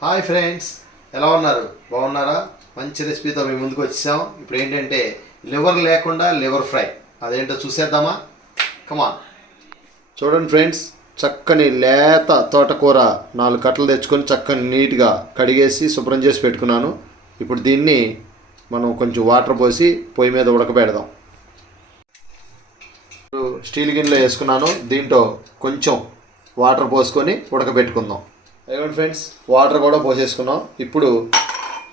Hi friends, ఎలా ఉన్నారు? బాగున్నారా? మంచి రెసిపీతో మేము ముందుకు వచ్చేసాం. ఇప్పుడు ఏంటంటే లివర్ లేకుండా లివర్ ఫ్రై, అదేంటో చూసేద్దామా? కమాన్. చూడండి ఫ్రెండ్స్, చక్కని లేత తోటకూర 4 కట్టలు తెచ్చుకొని చక్కని నీట్గా కడిగేసి శుభ్రం చేసి పెట్టుకున్నాను. ఇప్పుడు దీన్ని మనం కొంచెం వాటర్ పోసి పొయ్యి మీద ఉడకబెడదాం. స్టీల్ గిన్నెలో వేసుకున్నాను. దీంట్లో కొంచెం వాటర్ పోసుకొని ఉడకబెట్టుకుందాం. అయ్యండి ఫ్రెండ్స్, వాటర్ కూడా పోసేసుకున్నాం. ఇప్పుడు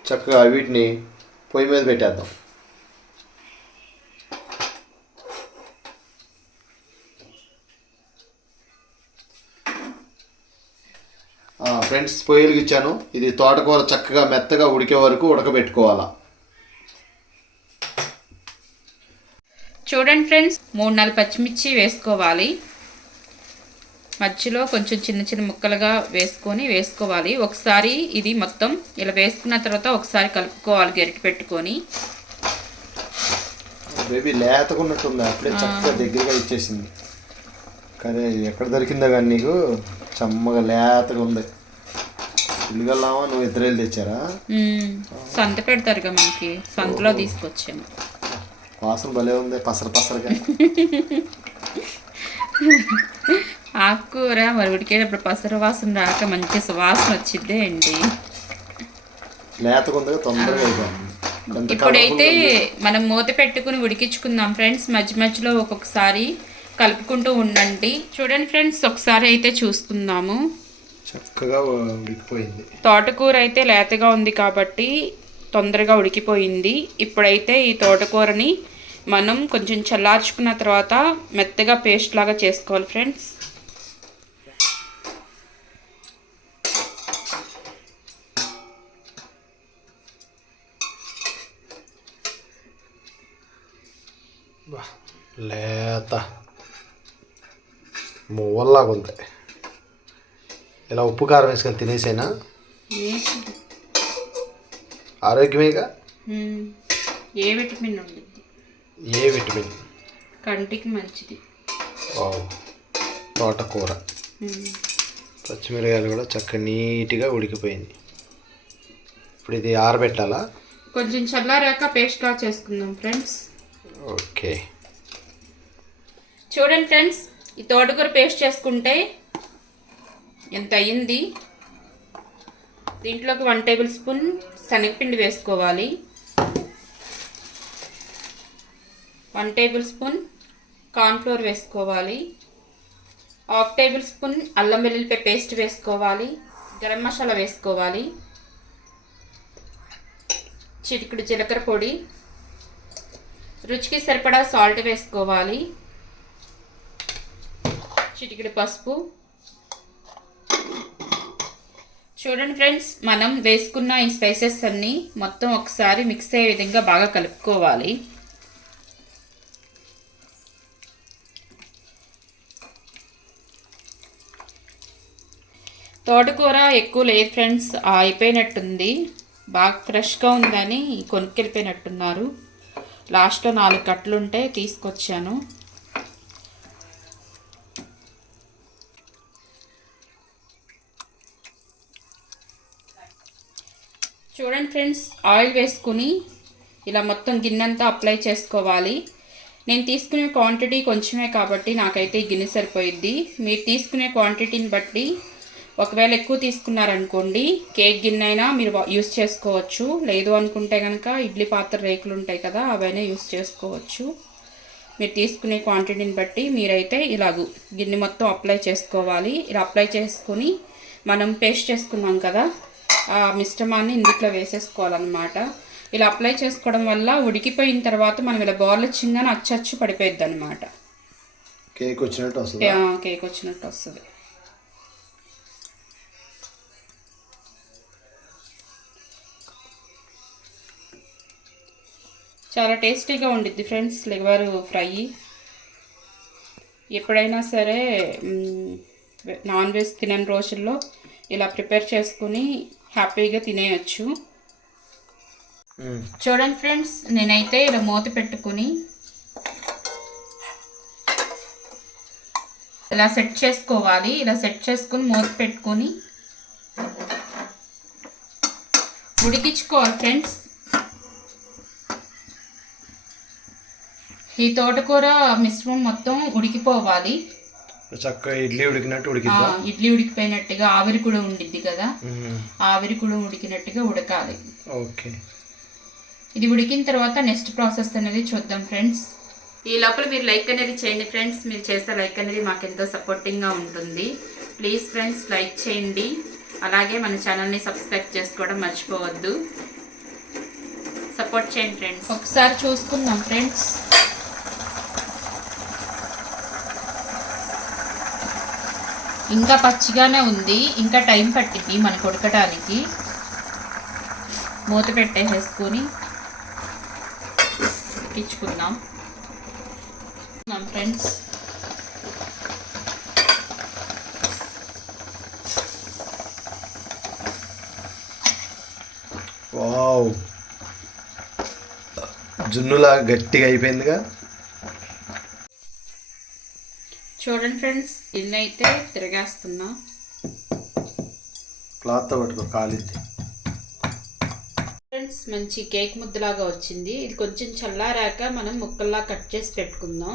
చక్కగా వీటిని పొయ్యి మీద పెట్టేద్దాం. ఫ్రెండ్స్, పొయ్యి వెలిగించాను. ఇది తోటకూర చక్కగా మెత్తగా ఉడికే వరకు ఉడకబెట్టుకోవాలా. చూడండి ఫ్రెండ్స్, 3-4 పచ్చిమిర్చి వేసుకోవాలి. మధ్యలో కొంచెం చిన్న చిన్న ముక్కలుగా వేసుకోవాలి. ఒకసారి ఇది మొత్తం ఇలా వేసుకున్న తర్వాత ఒకసారి కలుపుకోవాలి గరిటె పెట్టుకొని. బేబీ లేతకున్నట్టుంది, అప్పుడే చక్కగా దగ్గరగా ఇచ్చేసింది. కానీ ఎక్కడ దొరికిందో కానీ నీకు చమ్మగా లేతగా ఉంది. ఇల్లుగల్లామా నువ్వు ఇద్దరు తెచ్చారా? సంత పెడతారుగా మనకి, సంతలో తీసుకొచ్చాను. వాసన భలే ఉంది, పసరగా. ఆకుకూర మరి ఉడికేటప్పుడు పసరు వాసన రాక మంచి సువాసన వచ్చిద్దే అండి. లేతగా తొందరగా అయిపోయింది. ఇప్పుడైతే మనం మూత పెట్టుకుని ఉడికించుకుందాం ఫ్రెండ్స్. మధ్య మధ్యలో ఒక్కొక్కసారి కలుపుకుంటూ ఉండండి. చూడండి ఫ్రెండ్స్, ఒకసారి అయితే చూసుకుందాము. చక్కగా ఉడికిపోయింది. తోటకూర అయితే లేతగా ఉంది కాబట్టి తొందరగా ఉడికిపోయింది. ఇప్పుడైతే ఈ తోటకూరని మనం కొంచెం చల్లార్చుకున్న తర్వాత మెత్తగా పేస్ట్ లాగా చేసుకోవాలి ఫ్రెండ్స్. లేత మువ్వల్లాగా ఉంది. ఇలా ఉప్పు కారం వేసుకొని తినేసేనా? ఆరోగ్యమేగా. ఏ విటమిన్ ఉంది? ఏ విటమిన్? కంటికి మంచిది. తోటకూర, పచ్చిమిరకాయలు కూడా చక్కగా నీట్గా ఉడికిపోయింది. ఇప్పుడు ఇది ఆరబెట్టాలా? కొంచెం చల్లారాక పేస్ట్లా చేసుకుందాం ఫ్రెండ్స్. ఓకే. చూడండి ఫ్రెండ్స్, ఈ తోటకూర పేస్ట్ చేసుకుంటే ఎంత అయ్యింది. దీంట్లోకి 1 టేబుల్ స్పూన్ శనగపిండి వేసుకోవాలి. 1 టేబుల్ స్పూన్ కార్న్ఫ్లోర్ వేసుకోవాలి. 1/2 టేబుల్ స్పూన్ అల్లం వెల్లుల్లిపాయ పేస్ట్ వేసుకోవాలి. గరం మసాలా వేసుకోవాలి. చిటికెడు జీలకర్ర పొడి, రుచికి సరిపడా సాల్ట్ వేసుకోవాలి. చిటికెడు పసుపు. చూడండి ఫ్రెండ్స్, మనం వేసుకున్న ఈ స్పైసెస్ అన్నీ మొత్తం ఒకసారి మిక్స్ అయ్యే విధంగా బాగా కలుపుకోవాలి. తోటకూర ఎక్కువ లేదు ఫ్రెండ్స్, అయిపోయినట్టుంది. బాగా ఫ్రెష్గా ఉందని కొనుక్కెళ్ళిపోయినట్టున్నారు. లాస్ట్లో 4 కట్టలు ఉంటే తీసుకొచ్చాను. చూడండి ఫ్రెండ్స్, ఆయిల్ వేసుకుని ఇలా మొత్తం గిన్నెంతా అప్లై చేసుకోవాలి. నేను తీసుకునే క్వాంటిటీ కొంచెమే కాబట్టి నాకైతే ఈ గిన్నె సరిపోయిద్ది. మీరు తీసుకునే క్వాంటిటీని బట్టి ఒకవేళ ఎక్కువ తీసుకున్నారనుకోండి, కేక్ గిన్నె అయినా మీరు యూస్ చేసుకోవచ్చు. లేదు అనుకుంటే కనుక ఇడ్లీ పాత్ర రేకులు ఉంటాయి కదా, అవైనా యూస్ చేసుకోవచ్చు. మీరు తీసుకునే క్వాంటిటీని బట్టి మీరైతే ఇలాగూ గిన్నె మొత్తం అప్లై చేసుకోవాలి. ఇలా అప్లై చేసుకుని మనం పేస్ట్ చేసుకున్నాం కదా, ఆ మిశ్రమాన్ని ఇందులో వేసేసుకోవాలన్నమాట. ఇలా అప్లై చేసుకోవడం వల్ల ఉడికిపోయిన తర్వాత మనం ఇలా బౌల్లో చిన్నగా అచ్చచ్చు పడిపోయిద్ది అనమాట. కేక్ వచ్చినట్టు వస్తుంది. కేక్ వచ్చినట్టు వస్తుంది. చాలా టేస్టీగా ఉండిద్ది ఫ్రెండ్స్ లివర్ ఫ్రై. ఎప్పుడైనా సరే నాన్ వెజ్ తినని రోజుల్లో ఇలా ప్రిపేర్ చేసుకుని హ్యాపీగా తినేయచ్చు. చూడండి ఫ్రెండ్స్, నేనైతే ఇలా మూత పెట్టుకుని ఇలా సెట్ చేసుకోవాలి. ఇలా సెట్ చేసుకుని మూత పెట్టుకొని ఉడికించుకోవాలి ఫ్రెండ్స్. ఈ తోటకూర మిశ్రమం మొత్తం ఉడికిపోవాలి. చక్కగా ఇడ్లీ ఉడికినట్టు ఇడ్లీ ఉడికిపోయినట్టుగా ఆవిరి కూడా ఉండిద్ది కదా, ఆవిరి కూడా ఉడికినట్టుగా ఉడకాలి. ఓకే. ఇది ఉడికిన తర్వాత నెక్స్ట్ ప్రాసెస్ అనేది చూద్దాం ఫ్రెండ్స్. ఈ లోపల మీరు లైక్ అనేది చేయండి ఫ్రెండ్స్. మీరు చేసే లైక్ అనేది మాకు ఎంతో సపోర్టింగ్గా ఉంటుంది. ప్లీజ్ ఫ్రెండ్స్ లైక్ చేయండి. అలాగే మన ఛానల్ని సబ్స్క్రైబ్ చేసుకోవడం మర్చిపోవద్దు. సపోర్ట్ చేయండి ఫ్రెండ్స్. ఒకసారి చూసుకుందాం ఫ్రెండ్స్. ఇంకా పచ్చిగానే ఉంది, ఇంకా టైం పట్టింది మనకు ఉడకడానికి. మూత పెట్టేసుకొని ఉడికించుకుందాం ఫ్రెండ్స్. వావ్, జున్నులా గట్టిగా అయిపోయిందిగా. చూడండి ఫ్రెండ్స్, ఇన్ని అయితే తిరగేస్తున్నా. క్లాత్తో పట్టుకో, కాలిద్ది. ఫ్రెండ్స్ మంచి కేక్ ముద్దలాగా వచ్చింది. ఇది కొంచెం చల్లారాక మనం ముక్కల్లా కట్ చేసి పెట్టుకుందాం.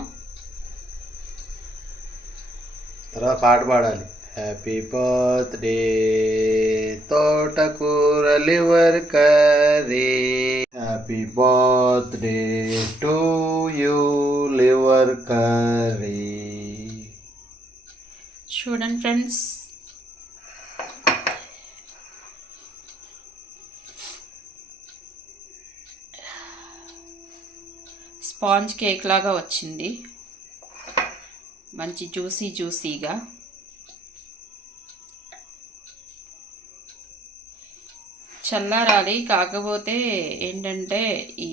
తర్వాత పాట పాడాలి. హ్యాపీ బర్త్డే తోటకూర liver curry, happy birthday to you liver curry. చూడండి ఫ్రెండ్స్, స్పాంజ్ కేక్ లాగా వచ్చింది, మంచి జ్యూసీగా. చల్లారాలి. కాకపోతే ఏంటంటే ఈ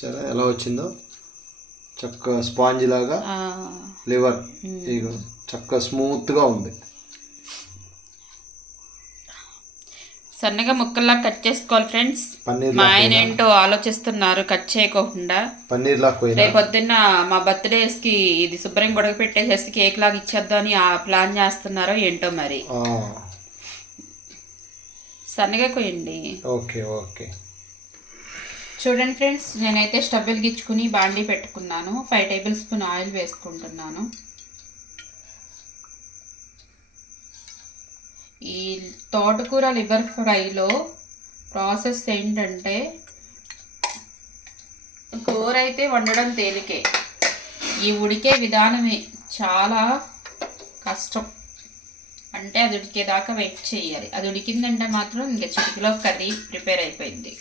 సరే ఎలా వచ్చిందో, చక్క స్పాంజ్ లాగా లివర్ చక్క స్మూత్గా ఉంది. సన్నగా ముక్కల్లా కట్ చేసుకోవాలి ఫ్రెండ్స్. మా ఆయన ఏంటో ఆలోచిస్తున్నారు కట్ చేయకోకుండా. పన్నీర్ లాగా రేపు పొద్దున్న మా బర్త్డేస్కి ఇది శుభ్రంగా గొడవ పెట్టేసేసి కేక్ లాగా ఇచ్చేద్దాం అని ప్లాన్ చేస్తున్నారో ఏంటో మరి. సన్నగా కొయ్యండి. Okay okay. చూడండి ఫ్రెండ్స్, నేనైతే స్టవ్ వెలిగించుకుని బాండీ పెట్టుకున్నాను. 5 టేబుల్ స్పూన్ ఆయిల్ వేసుకుంటున్నాను. ఈ తోటకూర లివర్ ఫ్రైలో ప్రాసెస్ ఏంటంటే, కూర అయితే వండడం తేలికే, ఈ ఉడికే విధానమే చాలా కష్టం. అంటే అది ఉడికేదాకా వెయిట్ చేయాలి. అది ఉడికిందంటే మాత్రం ఇంకా చిటికలో కర్రీ ప్రిపేర్ అయిపోయింది.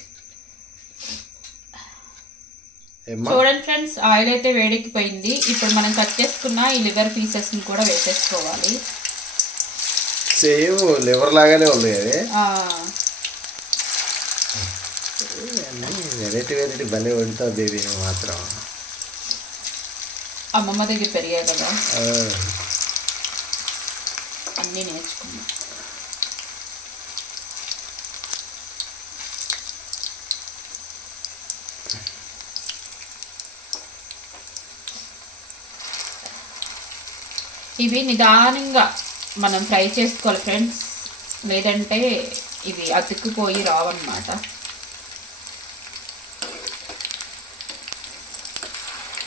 చూడండి ఫ్రెండ్స్, ఆయిల్ అయితే వేడెక్కిపోయింది. ఇప్పుడు మనం కట్ చేసుకున్న ఈ లివర్ పీసెస్ని కూడా వేసేసుకోవాలి. సేమ్ లివర్ లాగానే ఉంది అది. వెరైటీ భలే వండుతావు బేబీ నువ్వు మాత్రం. అమ్మమ్మ దగ్గర పెరిగాయి కదా, అన్నీ నేర్చుకున్నా. ఇవి నిదానంగా మనం ఫ్రై చేసుకోవాలి ఫ్రెండ్స్, లేదంటే ఇవి అతుక్కుపోయి రావన్నమాట.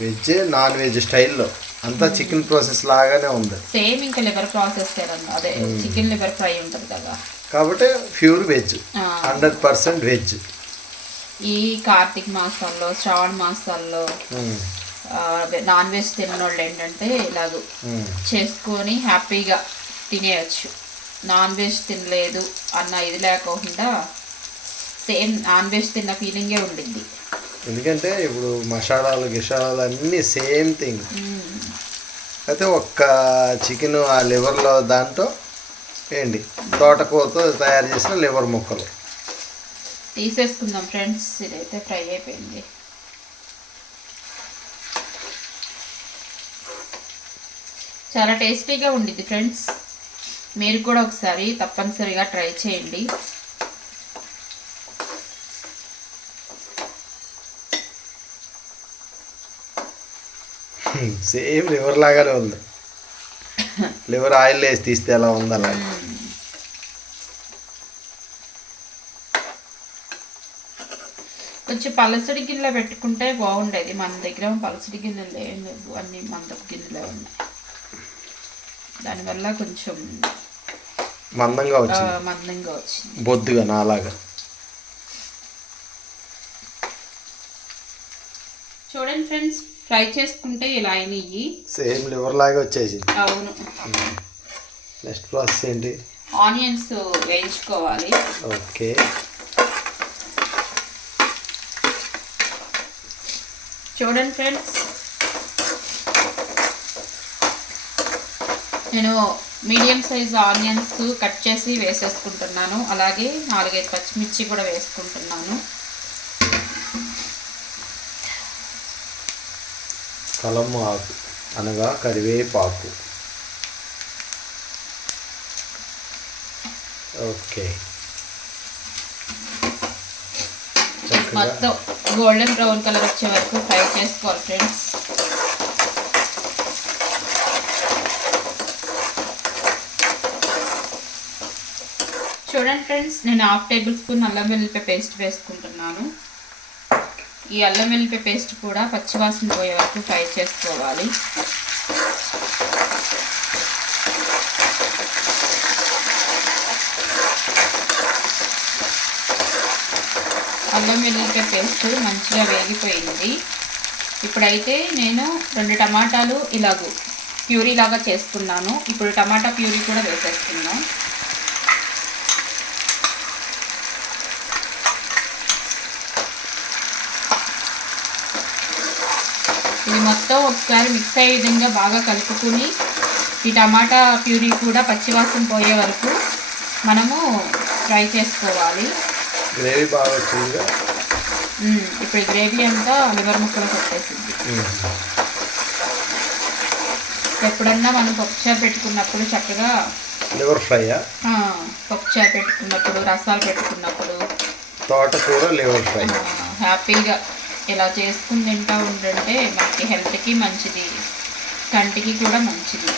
వెజ్ నాన్ వెజ్ స్టైల్లో అంతా చికెన్ ప్రాసెస్ లాగానే ఉంది. సేమ్ ఇంకా లివర్ ప్రాసెస్ కదండి, అదే చికెన్ లివర్ ఫ్రై ఉంటుంది కదా, కాబట్టి ప్యూర్ వెజ్, 100% వెజ్. ఈ కార్తీక మాసాల్లో, శ్రావణ మాసాల్లో నాన్ వెజ్ తిన్నోళ్ళు ఏంటంటే ఇలాగ చేసుకొని హ్యాపీగా తినేయచ్చు. నాన్ వెజ్ తినలేదు అన్న ఇది లేకుండా సేమ్ నాన్ వెజ్ తిన్న ఫీలింగే ఉండిద్ది. ఎందుకంటే ఇప్పుడు మసాలాలు గిషాలాలు అన్నీ సేమ్ థింగ్. అయితే ఒక్క చికెన్ ఆ లివర్లో దాంట్లో ఏంటి తోటకూరతో తయారు చేసిన లివర్ ముక్కలు తీసేసుకుందాం ఫ్రెండ్స్. ఇదైతే ఫ్రై అయిపోయింది. చాలా టేస్టీగా ఉండిద్ది ఫ్రెండ్స్. మీరు కూడా ఒకసారి తప్పనిసరిగా ట్రై చేయండి. సేమ్ లివర్ లాగానే ఉంది. లివర్ ఆయిల్ వేసి తీస్తే ఎలా ఉంది అలా. కొంచెం పలసడి గిన్నెలో పెట్టుకుంటే బాగుండేది. మన దగ్గర పలసడి గిన్నెలు ఏం లేవు, అన్ని మందపు గిన్నెలే ఉన్నాయి. దానివల్ల కొంచెం మందంగా వచ్చింది బొద్దుగా నాలాగా. చూడండి ఫ్రెండ్స్, ఫ్రై చేసుకుంటే ఇలా అయినాయి, సేమ్ లివర్ లాగా వచ్చేసింది. అవును. నెక్స్ట్ ప్రాసెస్ ఏంటి? ఆనియన్స్ వేయించుకోవాలి. ఓకే. చూడండి ఫ్రెండ్స్, నేను మీడియం సైజ్ ఆనియన్స్ కట్ చేసి వేసేసుకుంటున్నాను. అలాగే 4-5 పచ్చిమిర్చి కూడా వేసుకుంటున్నాను. కలమ్మ ఆకు అనగా కరివేపాకు. ఓకే. మొత్తం గోల్డెన్ బ్రౌన్ కలర్ వచ్చే వరకు ఫ్రై చేసుకోవాలి ఫ్రెండ్స్. చూడండి ఫ్రెండ్స్, నేను 1/2 టేబుల్ స్పూన్ అల్లం వెల్లుల్లిపాయ పేస్ట్ వేసుకుంటున్నాను. ఈ అల్లం వెల్లుల్లిపాయ పేస్ట్ కూడా పచ్చివాసన పోయే వరకు ఫ్రై చేసుకోవాలి. అల్లం వెల్లుల్లిపాయ పేస్ట్ మంచిగా వేగిపోయింది. ఇప్పుడైతే నేను 2 టమాటాలు ఇలాగూ ప్యూరీ లాగా చేసుకున్నాను. ఇప్పుడు టమాటా ప్యూరీ కూడా వేసేస్తున్నాను. ఇది మొత్తం ఒకసారి మిక్స్ అయ్యే విధంగా బాగా కలుపుకుని ఈ టమాటా ప్యూరీ కూడా పచ్చివాసన పోయే వరకు మనము ఫ్రై చేసుకోవాలి. గ్రేవీ బాగా వచ్చింది. ఇప్పుడు గ్రేవీ అంతా లివర్ ముక్కలు కొట్టేసింది. ఎప్పుడన్నా మనం పప్పుచారు పెట్టుకున్నప్పుడు చక్కగా లివర్ ఫ్రై, పప్పుచారు పెట్టుకున్నప్పుడు, రసాలు పెట్టుకున్నప్పుడు, తోటకూర లివర్ ఫ్రై హ్యాపీగా ఇలా చేసుకుని తింటూ ఉంటుంటే మనకి హెల్త్కి మంచిది, కంటికి కూడా మంచిది.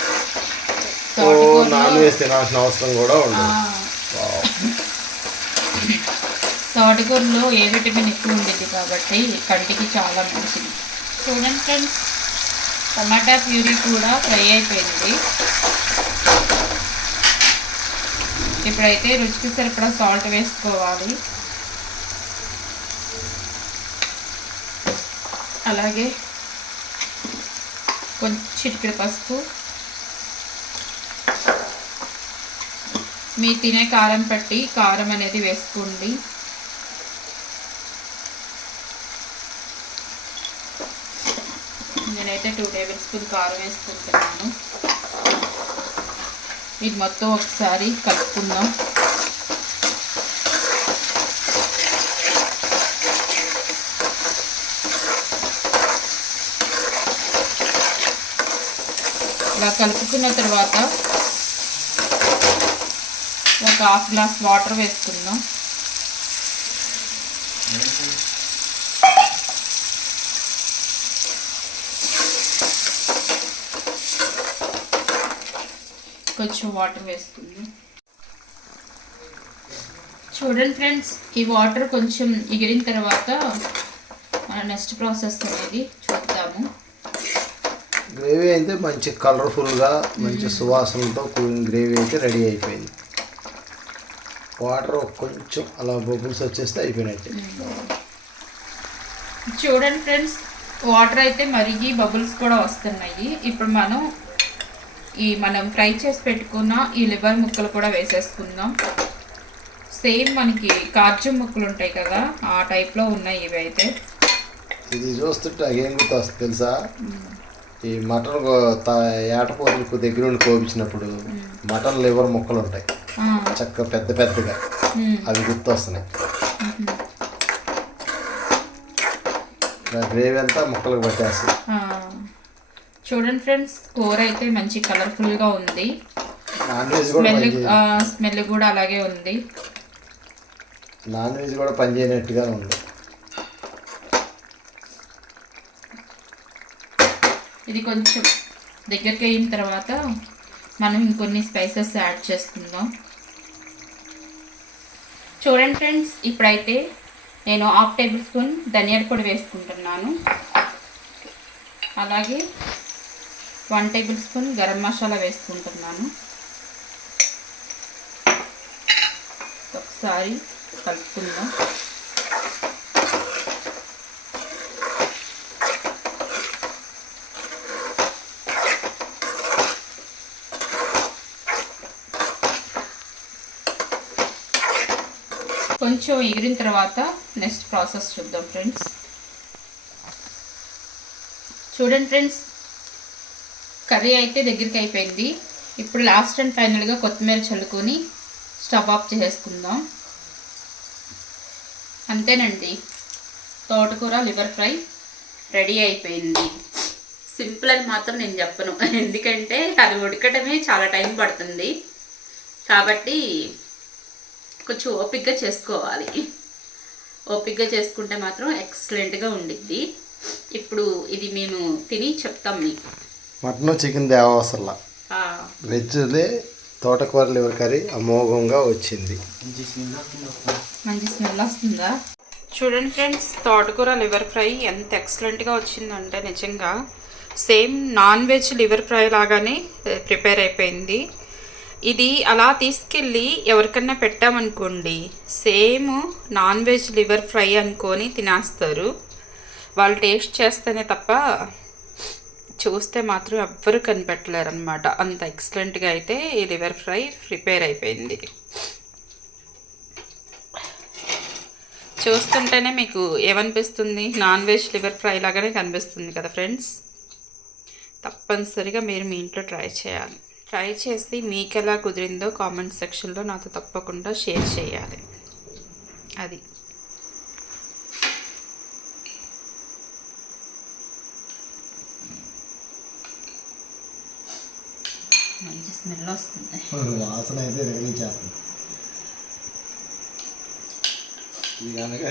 నాన్ వెజ్ తినాల్సిన అవసరం కూడా ఉండదు. తోటకూరలో ఏ విటమిన్ ఎక్కువ ఉండేది కాబట్టి కంటికి చాలా మంచిది. చూడండి ఫ్రెండ్స్, టమాటా ప్యూరీ కూడా ఫ్రై అయిపోయింది. ఇప్పుడైతే రుచికి సరిపడా సాల్ట్ వేసుకోవాలి. అలాగే కొంచెం చిటికెడు పసుపు, మీ తినే కారం పట్టి కారం అనేది వేసుకోండి. నేనైతే 2 టేబుల్ స్పూన్ కారం వేసుకుంటున్నాను. ఇది మొత్తం ఒకసారి కలుపుకుందాం. ఇలా కలుపుకున్న తర్వాత ఒక 1/2 గ్లాస్ వాటర్ వేసుకుందాం. కొంచెం వాటర్ వేసుకుందాం. చూడండి ఫ్రెండ్స్, ఈ వాటర్ కొంచెం ఎగిరిన తర్వాత మన నెక్స్ట్ ప్రాసెస్ అనేది చూద్దాము. గ్రేవీ అయితే మంచి కలర్ఫుల్గా మంచి సువాసనతో కూలిన గ్రేవీ అయితే రెడీ అయిపోయింది. వాటర్ కొంచెం అలా బబుల్స్ వచ్చేస్తే అయిపోయినట్టే. చూడండి ఫ్రెండ్స్, వాటర్ అయితే మరిగి బబుల్స్ కూడా వస్తున్నాయి. ఇప్పుడు మనం ఫ్రై చేసి పెట్టుకున్న ఈ లివర్ ముక్కలు కూడా వేసేసుకుందాం. సేమ్ మనకి కాజు ముక్కలు ఉంటాయి కదా, ఆ టైప్లో ఉన్నాయి ఇవి అయితే. ఇది చూస్తుంటే ఏం గుర్తొస్తుంది తెలుసా? ఈ మటన్ ఏటపోతులకు దగ్గర నుండి కోపించినప్పుడు మటన్ లివర్ ముక్కలు ఉంటాయి చక్కగా పెద్ద పెద్దగా, అవి గుర్తొస్తున్నాయి. గ్రేవీ అంతా ముక్కలకు పట్టేసి. చూడండి ఫ్రెండ్స్, కూర అయితే మంచి కలర్ఫుల్గా ఉంది. నాన్ వెజ్ కూడా స్మెల్ కూడా అలాగే ఉంది. నాన్ వెజ్ కూడా పనిచేయనట్టుగా ఉంది. ఇది కొంచెం దగ్గరికి అయిన తర్వాత మనం ఇంకొన్ని స్పైసెస్ యాడ్ చేసుకుందాం. చూడండి ఫ్రెండ్స్, ఇప్పుడైతే నేను 1/2 టేబుల్ స్పూన్ ధనియాల పొడి వేసుకుంటున్నాను. అలాగే 1 టేబుల్ స్పూన్ గరం మసాలా వేసుకుంటున్నాను. ఒకసారి కలుపుకుందాం. కొంచెం ఎగిరిన తర్వాత నెక్స్ట్ ప్రాసెస్ చూద్దాం ఫ్రెండ్స్. చూడండి ఫ్రెండ్స్, కర్రీ అయితే దగ్గరికి అయిపోయింది. ఇప్పుడు లాస్ట్ అండ్ ఫైనల్గా కొత్తిమీర చల్లుకొని స్టవ్ ఆఫ్ చేసేసుకుందాం. అంతేనండి, తోటకూర లివర్ ఫ్రై రెడీ అయిపోయింది. సింపుల్ అని మాత్రం నేను చెప్పను, ఎందుకంటే అది ఉడకటమే చాలా టైం పడుతుంది. కాబట్టి కొంచెం ఓపిక్గా చేసుకోవాలి. ఓపిక్గా చేసుకుంటే మాత్రం ఎక్సలెంట్గా ఉండిద్ది. ఇప్పుడు ఇది మేము తిని చెప్తాం మీకు. మటన్ చికెన్ దేవసరలా వెజ్దే తోటకూర లివర్ కర్రీ అమోఘంగా వచ్చింది. మంచి స్మెల్ వస్తుందా? చూడండి ఫ్రెండ్స్, తోటకూర లివర్ ఫ్రై ఎంత ఎక్సలెంట్గా వచ్చిందంటే నిజంగా same non veg liver fry లాగానే ప్రిపేర్ అయిపోయింది. ఇది అలా తీసుకెళ్ళి ఎవరికన్నా పెట్టామనుకోండి, same non veg liver fry అనుకొని తినేస్తారు. వాళ్ళు టేస్ట్ చేస్తేనే తప్ప చూస్తే మాత్రం ఎవ్వరు కనిపెట్టలేరు అనమాట. అంత ఎక్సలెంట్గా అయితే ఈ లివర్ ఫ్రై ప్రిపేర్ అయిపోయింది. చూస్తుంటేనే మీకు ఏమనిపిస్తుంది? నాన్ వెజ్ లివర్ ఫ్రై లాగానే కనిపిస్తుంది కదా ఫ్రెండ్స్. తప్పనిసరిగా మీరు మీ ఇంట్లో ట్రై చేయాలి. ట్రై చేసి మీకు ఎలా కుదిరిందో కామెంట్ సెక్షన్లో నాతో తప్పకుండా షేర్ చేయాలి. అది మంచి స్మెల్ వస్తుంది. వాసన అయితే రేగించేస్తుంది. ఇది కనుక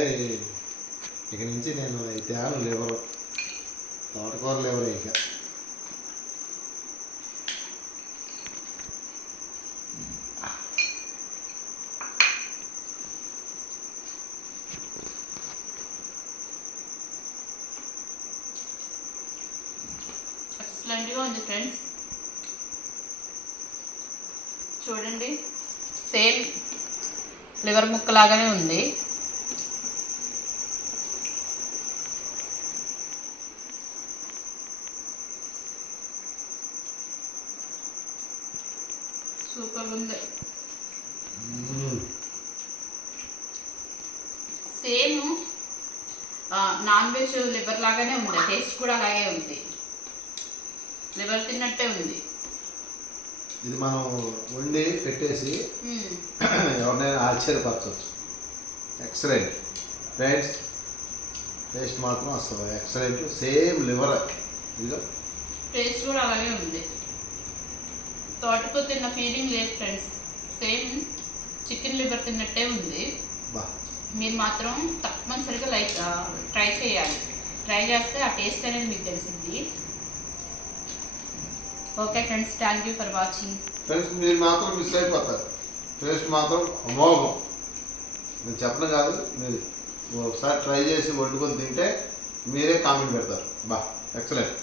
ఇక నుంచి నేను అయితే లివర్ తోటకూర లివర్ ఇక ఎక్సలెంట్గా ఉంది ఫ్రెండ్స్. చూడండి, సేమ్ లివర్ ముక్కలాగానే ఉంది. సూపర్ ఉంది. సేమ్ నాన్ వెజ్ లివర్ లాగానే ఉంది. టేస్ట్ కూడా అలాగే ఉంది. లివర్ తిన్నట్టే ఉంది. ఇది మనం వండి పెట్టేసి ఎవరినైనా ఆశ్చర్యపరచవచ్చు. ఎక్సలెంట్ ఫ్రెండ్స్, టేస్ట్ మాత్రం వస్తుంది ఎక్సలెంట్. సేమ్ లివర్, ఇదిగో టేస్ట్ కూడా అలాగే ఉంది. తోటకూర తిన్న ఫీలింగ్ లేదు ఫ్రెండ్స్. సేమ్ చికెన్ లివర్ తిన్నట్టే ఉంది. మీరు మాత్రం తప్పనిసరిగా ట్రై చేయాలి. ట్రై చేస్తే ఆ టేస్ట్ అనేది మీకు తెలిసింది. Okay friends, thank you for watching. Friends, మీరు మాత్రం మిస్ అయిపోతారు. టేస్ట్ మాత్రం అమోఘం. నేను చెప్పడం కాదు, మీరు ఒకసారి ట్రై చేసి వండుకొని తింటే మీరే కామెంట్ పెడతారు. Excellent,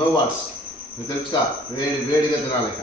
no words. మీకు తెలుసుగా, వేడిగా తినాలి ఇక.